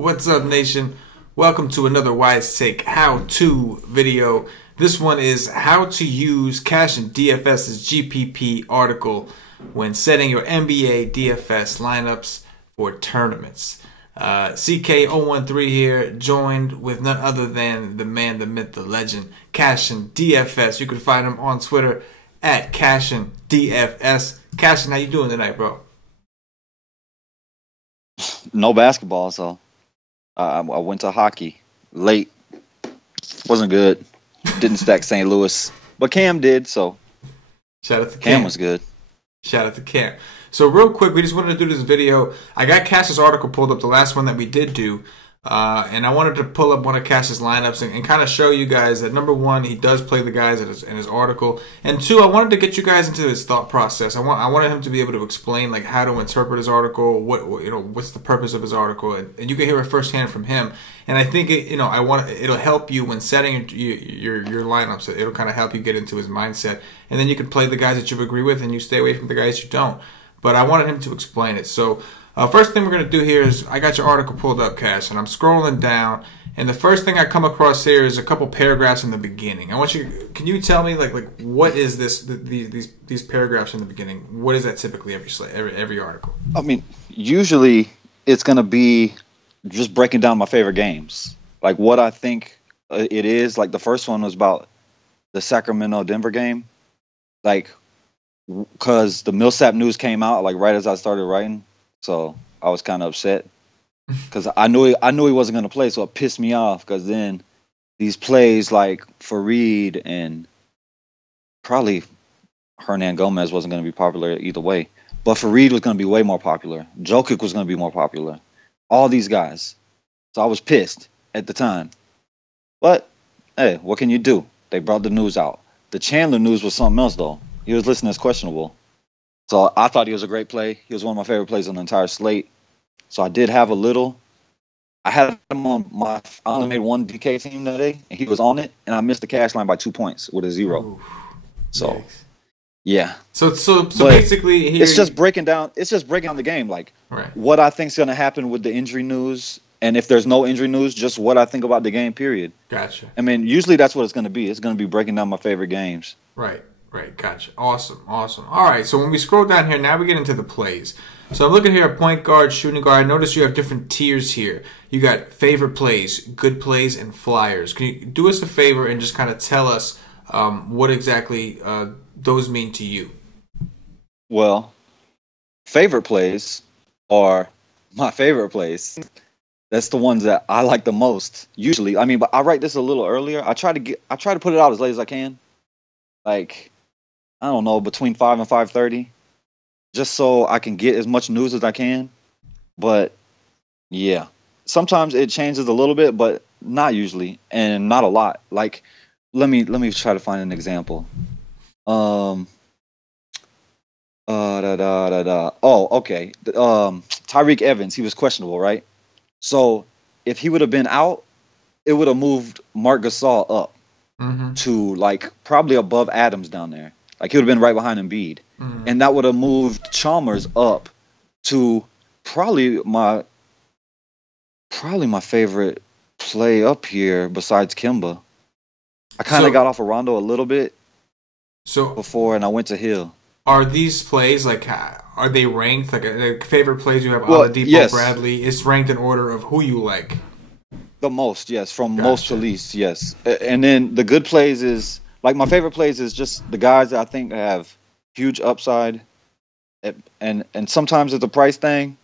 What's up, nation? Welcome to another Wise Take how-to video. This one is how to use CashinDFS's GPP article when setting your NBA DFS lineups for tournaments. CK013 here, joined with none other than the man, the myth, the legend, CashinDFS. You can find him on Twitter at CashinDFS. Cashin, how you doing tonight, bro? No basketball, so I went to hockey late. Wasn't good. Didn't stack St. Louis, but Cam did. So shout out to Cam was good. Shout out to Cam. So real quick, we just wanted to do this video. I got Cash's article pulled up, the last one that we did do. And I wanted to pull up one of Cash's lineups and kind of show you guys that, number one, he does play the guys in his article, and two, I wanted to get you guys into his thought process. I wanted him to be able to explain like how to interpret his article, what's the purpose of his article, and you can hear it firsthand from him. And I think it'll help you when setting your lineups. It'll kind of help you get into his mindset, and then you can play the guys that you agree with, and you stay away from the guys you don't. But I wanted him to explain it. So first thing we're going to do here is I got your article pulled up, Cash, and I'm scrolling down, and the first thing I come across here is a couple paragraphs in the beginning. Can you tell me like what is this? These paragraphs in the beginning. What is that typically every article? I mean, usually it's going to be just breaking down my favorite games, like what I think it is. Like the first one was about the Sacramento-Denver game, like because the Millsap news came out like right as I started writing. So I was kind of upset because I knew he wasn't going to play, so it pissed me off. Because then these plays like Fareed and probably Hernan Gomez wasn't going to be popular either way, but Fareed was going to be way more popular. Jokic was going to be more popular. All these guys. So I was pissed at the time. But hey, what can you do? They brought the news out. The Chandler news was something else though. He was listed as questionable. So I thought he was a great play. He was one of my favorite plays on the entire slate. So I did have a little. I had him on I only made one DK team that day, and he was on it, and I missed the cash line by 2 points with a 0. Ooh, so, yikes. Yeah. So basically, here it's just breaking down. It's just breaking down the game, like what I think's going to happen with the injury news, and if there's no injury news, just what I think about the game. Period. Gotcha. I mean, usually that's what it's going to be. It's going to be breaking down my favorite games. Right, gotcha. Awesome. All right, so when we scroll down here, now we get into the plays. So I'm looking here at point guard, shooting guard. I notice you have different tiers here. You got favorite plays, good plays, and flyers. Can you do us a favor and just kind of tell us what exactly those mean to you? Well, favorite plays are my favorite plays. That's the ones that I like the most, usually. I mean, but I write this a little earlier. I try to put it out as late as I can. Like, I don't know, between 5 and 5:30, just so I can get as much news as I can. But yeah, sometimes it changes a little bit, but not usually, and not a lot. Like, let me try to find an example. Oh, okay. Tyreek Evans, he was questionable, right? So if he would have been out, it would have moved Marc Gasol up to like probably above Adams down there. Like he would have been right behind Embiid. And that would have moved Chalmers up to probably my favorite play up here besides Kemba. I kind of got off of Rondo a little bit before, and I went to Hill. Are these plays like, are they ranked? Like the favorite plays you have, Oladipo, yes. Bradley, it's ranked in order of who you like. The most, yes, from most to least, yes. And then the good plays is like my favorite plays is just the guys that I think have huge upside, and sometimes it's a price thing,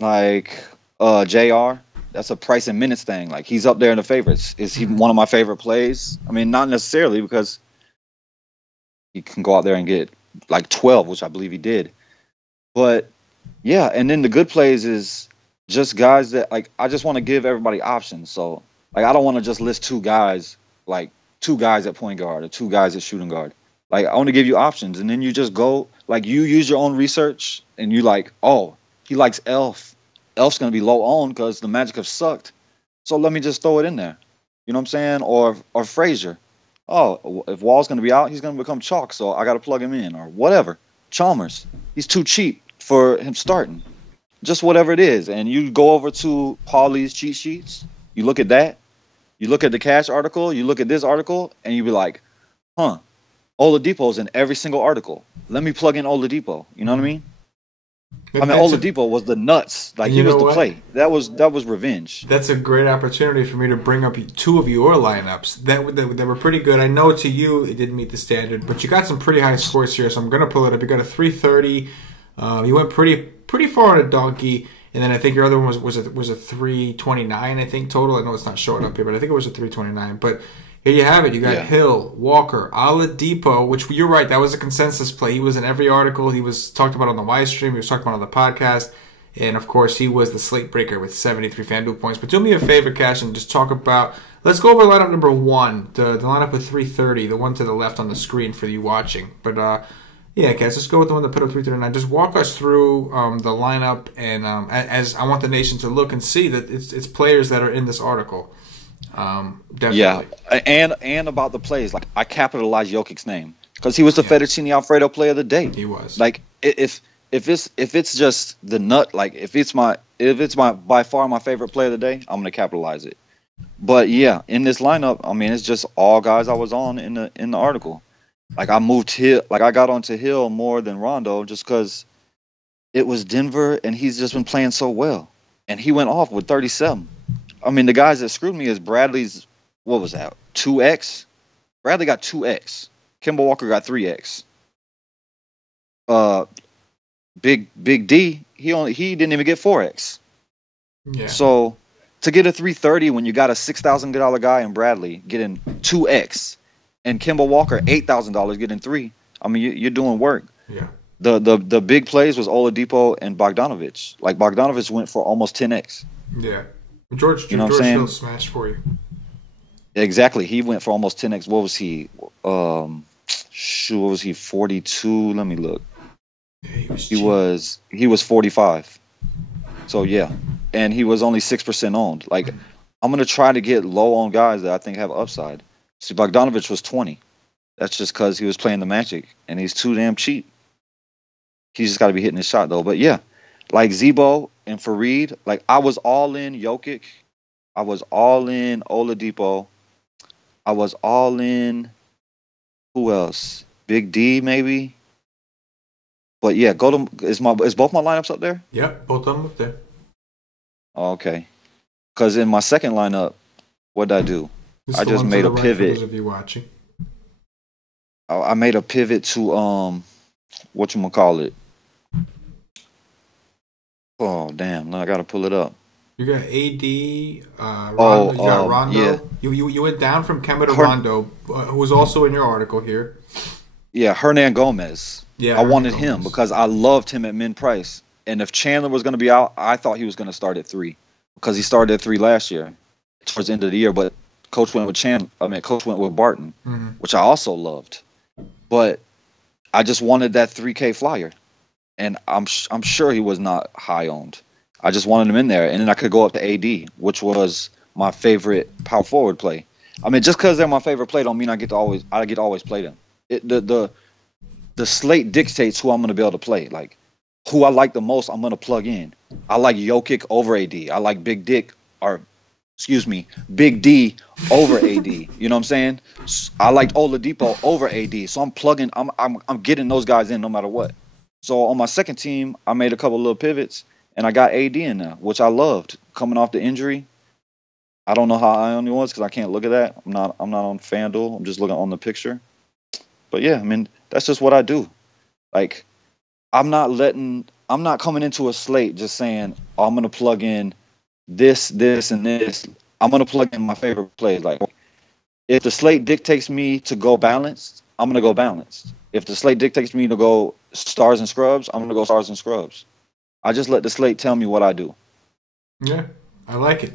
like JR. That's a price and minutes thing. Like he's up there in the favorites. Is he one of my favorite plays? I mean, not necessarily because he can go out there and get like 12, which I believe he did. But yeah, and then the good plays is just guys that like I just want to give everybody options. So like I don't want to just list two guys at point guard or 2 guys at shooting guard. Like I want to give you options, and then you just go like you use your own research, and you like, oh, he likes Elf. Elf's gonna be low owned because the Magic have sucked. So let me just throw it in there. You know what I'm saying? Or Frazier. Oh, if Wall's gonna be out, he's gonna become chalk, so I gotta plug him in or whatever. Chalmers, he's too cheap for him starting. just whatever it is. And you go over to Paulie's cheat sheets, you look at that, you look at the cash article, you look at this article, and you be like, huh, Oladipo's in every single article. Let me plug in Oladipo. You know what I mean? I mean, Oladipo was the nuts. Like, he was the play. That was revenge. That's a great opportunity for me to bring up two of your lineups that were pretty good. I know to you it didn't meet the standard, but you got some pretty high scores here, so I'm going to pull it up. You got a 330. You went pretty far on a donkey, and then I think your other one was a 329, I think, total. I know it's not showing up here, but I think it was a 329. But here you have it. You got Hill, Walker, Oladipo, which you're right, that was a consensus play. He was in every article. He was talked about on the Y stream. He was talked about on the podcast. And, of course, he was the slate breaker with 73 FanDuel points. But do me a favor, Cash, and just talk about – let's go over lineup number one, the lineup with 330, the one to the left on the screen for you watching. But, yeah, Cash, let's go with the one that put up 339. Just walk us through the lineup, and as I want the nation to look and see that it's players that are in this article. Definitely. Yeah, and about the plays, like I capitalized Jokic's name because he was the Fettuccine Alfredo player of the day. He was. Like if it's just the nut, like if it's my by far my favorite player of the day, I'm gonna capitalize it. But yeah, in this lineup, I mean, it's just all guys I was on in the article. Like I moved Hill, like I got onto Hill more than Rondo just because it was Denver and he's just been playing so well, and he went off with 37. I mean, the guys that screwed me is Bradley's, what was that, 2x? Bradley got 2x. Kemba Walker got 3x. Big D, he didn't even get 4x. Yeah. So to get a 330 when you got a $6,000 guy in Bradley getting 2x and Kemba Walker $8,000 getting 3, I mean, you're doing work. Yeah. The big plays was Oladipo and Bogdanovich. Like Bogdanovich went for almost 10x. Yeah. George Hill smashed for you. Exactly. He went for almost 10x. What was he? What was he? 42. Let me look. Yeah, he was 45. So yeah, and he was only 6% owned. Like I'm gonna try to get low on guys that I think have upside. See, Bogdanovich was 20. That's just because he was playing the Magic and he's too damn cheap. He's just got to be hitting his shot though. But yeah. Like Zebo and Fareed, like I was all in Jokic. I was all in Oladipo. I was all in who else? Big D maybe. But yeah, is both my lineups up there? Yep, both of them up there. Oh, okay. Because in my second lineup, what did I do? I just made a pivot. For those of you watching. I made a pivot to whatchamacallit. Oh damn! Now I gotta pull it up. You got AD. Rondo, you got Rondo. Yeah. You went down from Kemba to Rondo, who was also in your article here. Yeah, Hernan Gomez. Yeah, I wanted him because I loved him at min price. And if Chandler was going to be out, I thought he was going to start at 3 because he started at 3 last year towards the end of the year. But Coach went with Coach went with Barton, which I also loved. But I just wanted that 3K flyer. And I'm sure he was not high owned. I just wanted him in there, and then I could go up to AD, which was my favorite power forward play. I mean, just because they're my favorite play, don't mean I get to always play them. The slate dictates who I'm going to be able to play. Like who I like the most, I'm going to plug in. I like Jokic over AD. I like Big D over AD. You know what I'm saying? I liked Oladipo over AD. So I'm getting those guys in no matter what. So on my second team, I made a couple little pivots, and I got AD in there, which I loved. Coming off the injury, I don't know how high on he was because I can't look at that. I'm not on FanDuel. I'm just looking on the picture. But yeah, I mean that's just what I do. Like I'm not coming into a slate just saying, oh, I'm gonna plug in this, and this. I'm gonna plug in my favorite plays. Like if the slate dictates me to go balanced, I'm gonna go balanced. If the slate dictates me to go stars and scrubs, I'm going to go stars and scrubs. I just let the slate tell me what I do. Yeah, I like it.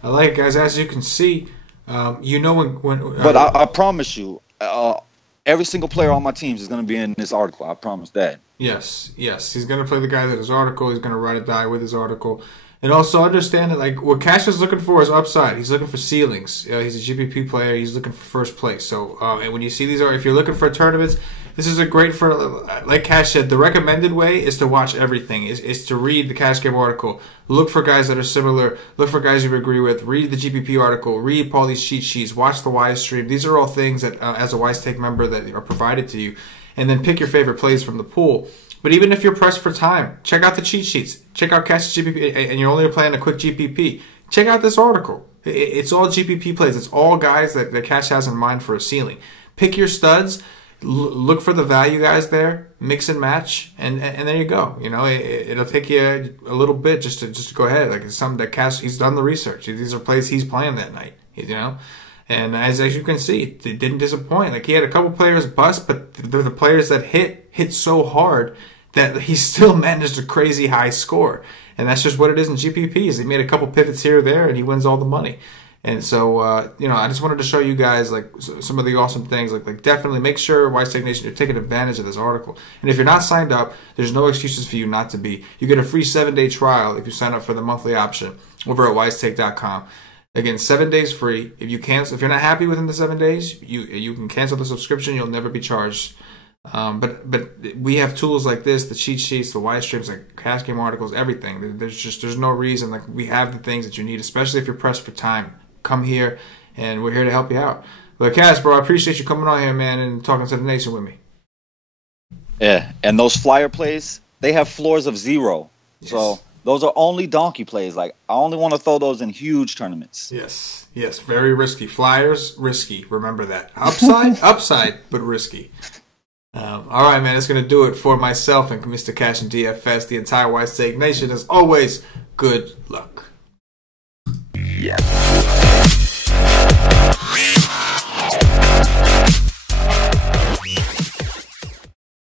Guys. As you can see, when But I promise you, every single player on my teams is going to be in this article. I promise that. Yes. He's going to play the guy that his article. He's going to ride or die with his article. And also understand that like what Cash is looking for is upside. He's looking for ceilings. He's a GPP player. He's looking for first place. So and when you see these, if you're looking for tournaments, this is a great for, like Cash said, the recommended way is to watch everything. Is to read the Cash Game article. Look for guys that are similar. Look for guys you agree with. Read the GPP article. Read all these cheat sheets. Watch the Wise stream. These are all things that, as a Wise Take member, that are provided to you. And then pick your favorite plays from the pool. But even if you're pressed for time, check out the cheat sheets. Check out Cash's GPP, and you're only playing a quick GPP. Check out this article. It's all GPP plays. It's all guys that Cash has in mind for a ceiling. Pick your studs. Look for the value guys there. Mix and match, and there you go. You know, it'll take you a little bit just to go ahead. Like it's something that Cash, he's done the research. These are plays he's playing that night. You know. And as you can see, it didn't disappoint. Like he had a couple players bust, but the players that hit so hard that he still managed a crazy high score. And that's just what it is in GPPs. He made a couple pivots here or there, and he wins all the money. And so, you know, I just wanted to show you guys like some of the awesome things. Like definitely make sure, Wise Take Nation, you're taking advantage of this article. And if you're not signed up, there's no excuses for you not to be. You get a free 7-day trial if you sign up for the monthly option over at wisetake.com. Again, 7 days free. If you're not happy within the 7 days, you can cancel the subscription. You'll never be charged. But we have tools like this, the cheat sheets, the Wise streams, like Cash Game articles, everything. There's no reason. Like we have the things that you need, especially if you're pressed for time. Come here, and we're here to help you out. But Cash, bro, I appreciate you coming on here, man, and talking to the nation with me. Yeah, and those flyer plays, they have floors of 0. Yes. So those are only donkey plays. Like I only want to throw those in huge tournaments. Yes, very risky. Flyers, risky. Remember that. Upside, but risky. All right, man, that's going to do it for myself and Mr. CashinDFS, the entire Wise Take Nation. As always, good luck. Yeah.